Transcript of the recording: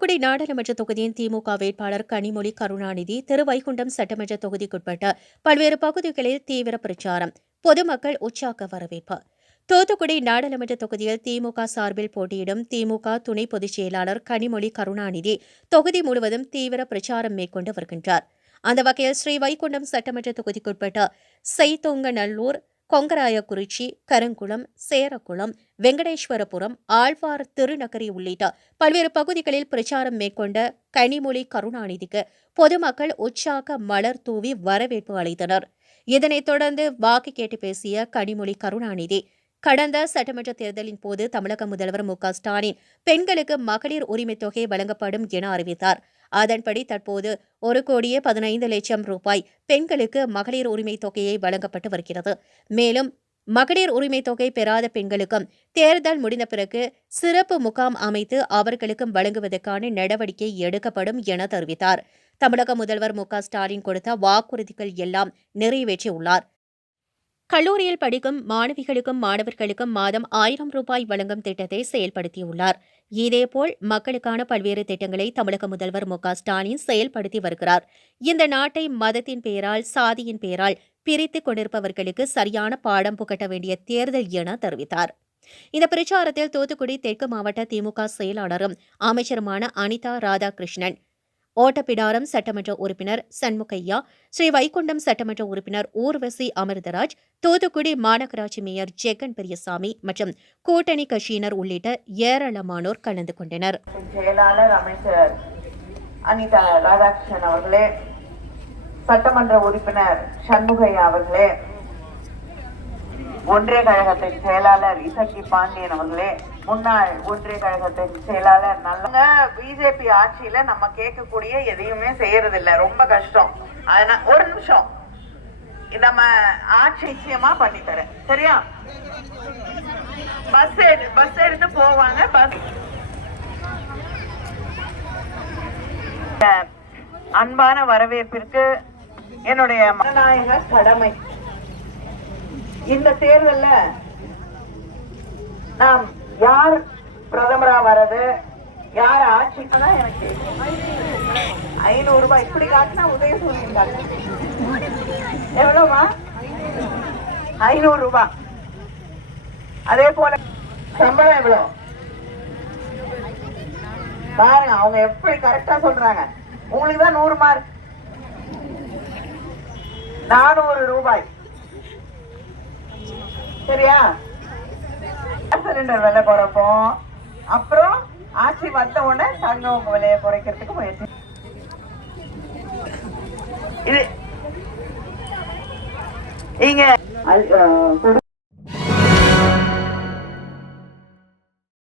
தூத்துக்குடி நாடாளுமன்ற தொகுதியின் திமுக வேட்பாளர் கனிமொழி கருணாநிதி திருவைகுண்டம் சட்டமன்ற தொகுதிக்குட்பட்ட பல்வேறு பகுதிகளில் தீவிர பிரச்சாரம். பொதுமக்கள் உற்சாக வரவேற்பு. தூத்துக்குடி நாடாளுமன்ற தொகுதியில் திமுக சார்பில் போட்டியிடும் திமுக துணை பொதுச் செயலாளர் கனிமொழி கருணாநிதி தொகுதி முழுவதும் தீவிர பிரச்சாரம் மேற்கொண்டு வருகின்றார். அந்த வகையில் ஸ்ரீ வைகுண்டம் சட்டமன்ற தொகுதிக்குட்பட்ட செய்தொங்கநல்லூர் கொங்கராயக்குறிச்சி கருங்குளம் சேரக்குளம் வெங்கடேஸ்வரபுரம் ஆழ்வார் திருநகரி உள்ளிட்ட பல்வேறு பகுதிகளில் பிரச்சாரம் மேற்கொண்ட கனிமொழி கருணாநிதிக்கு பொதுமக்கள் உற்சாக மலர் தூவி வரவேற்பு அளித்தனர். இதனைத் தொடர்ந்து வாக்கு கேட்டு பேசிய கனிமொழி கருணாநிதி கடந்த சட்டமன்ற தேர்தலின் போது தமிழக முதல்வர் மு க ஸ்டாலின் பெண்களுக்கு மகளிர் உரிமைத் தொகை வழங்கப்படும் என அறிவித்தார். அதன்படி தற்போது ஒரு கோடியே பதினைந்து லட்சம் ரூபாய் பெண்களுக்கு மகளிர் உரிமைத் தொகையை வழங்கப்பட்டு வருகிறது. மேலும் மகளிர் உரிமைத் தொகை பெறாத பெண்களுக்கும் தேர்தல் முடிந்த பிறகு சிறப்பு முகாம் அமைத்து அவர்களுக்கும் வழங்குவதற்கான நடவடிக்கை எடுக்கப்படும் என தெரிவித்தார். தமிழக முதல்வர் மு ஸ்டாலின் கொடுத்த வாக்குறுதிகள் எல்லாம் நிறைவேற்றியுள்ளார். கல்லூரியில் படிக்கும் மாணவிகளுக்கும் மாணவர்களுக்கும் மாதம் ஆயிரம் ரூபாய் வழங்கும் திட்டத்தை செயல்படுத்தியுள்ளார். இதேபோல் மக்களுக்கான பல்வேறு திட்டங்களை தமிழக முதல்வர் மு ஸ்டாலின் செயல்படுத்தி வருகிறார். இந்த நாட்டை மதத்தின் பெயரால் சாதியின் பெயரால் பிரித்துக் கொண்டிருப்பவர்களுக்கு சரியான பாடம் புகட்ட வேண்டிய தேர்தல் என தெரிவித்தார். இந்த பிரச்சாரத்தில் தூத்துக்குடி தெற்கு மாவட்ட திமுக செயலாளரும் அமைச்சருமான அனிதா ராதாகிருஷ்ணன் ஓட்டப்பிடாரம் சட்டமன்ற உறுப்பினர் சண்முகையா ஸ்ரீ வைகுண்டம் சட்டமன்ற உறுப்பினர் ஊர்வசி அமிர்தராஜ் தூத்துக்குடி மாநகராட்சி மேயர் ஜெகன் பெரியசாமி மற்றும் கூட்டணி கட்சியினர் உள்ளிட்ட ஏராளமானோர் கலந்து கொண்டனர். செயலாளர் அமைச்சர் அனிதா ராதாகிருஷ்ணன் அவர்களே சட்டமன்ற உறுப்பினர் சண்முகையா அவர்களே ஒன்றிய கழகத்தின் செயலாளர் இசக்கி பாண்டியன் அவர்களே முன்னாள் ஒன்றிய கழகத்தின் செயலாளர் நல்ல பிஜேபி ஆட்சியில நம்ம கேட்கக்கூடிய எதையுமே செய்யறது இல்ல ரொம்ப கஷ்டம். அதனால ஒரு நிமிஷம். நம்ம ஆட்சி நிச்சயமா பண்ணி தரேன். சரியா? பஸ் எடு பஸ் எடுத்து போவாங்க. பஸ் அன்பான வரவேற்பிற்கு என்னுடைய மனநாயக கடமை. இந்த தேர்தல்ல நாம் யார் பிரதமரா வர்றது யார் ஆட்சிக்குன்னா எனக்கு ஐநூறு ரூபாய். இப்படி காட்டினா உதய சொல்லியிருந்தாங்க எவ்வளவுமா ஐநூறு ரூபாய் அதே போல சம்பளம் எவ்வளோ? பாருங்க அவங்க எப்படி கரெக்டா சொல்றாங்க. உங்களுக்கு தான் நூறு மார்க் நானூறு ரூபாய். சரியா? சிலிண்டர் விலை குறைப்போம். அப்புறம் ஆட்சி வந்த உடனே தங்கம் விலையை குறைக்கிறதுக்கு முயற்சி இது இங்க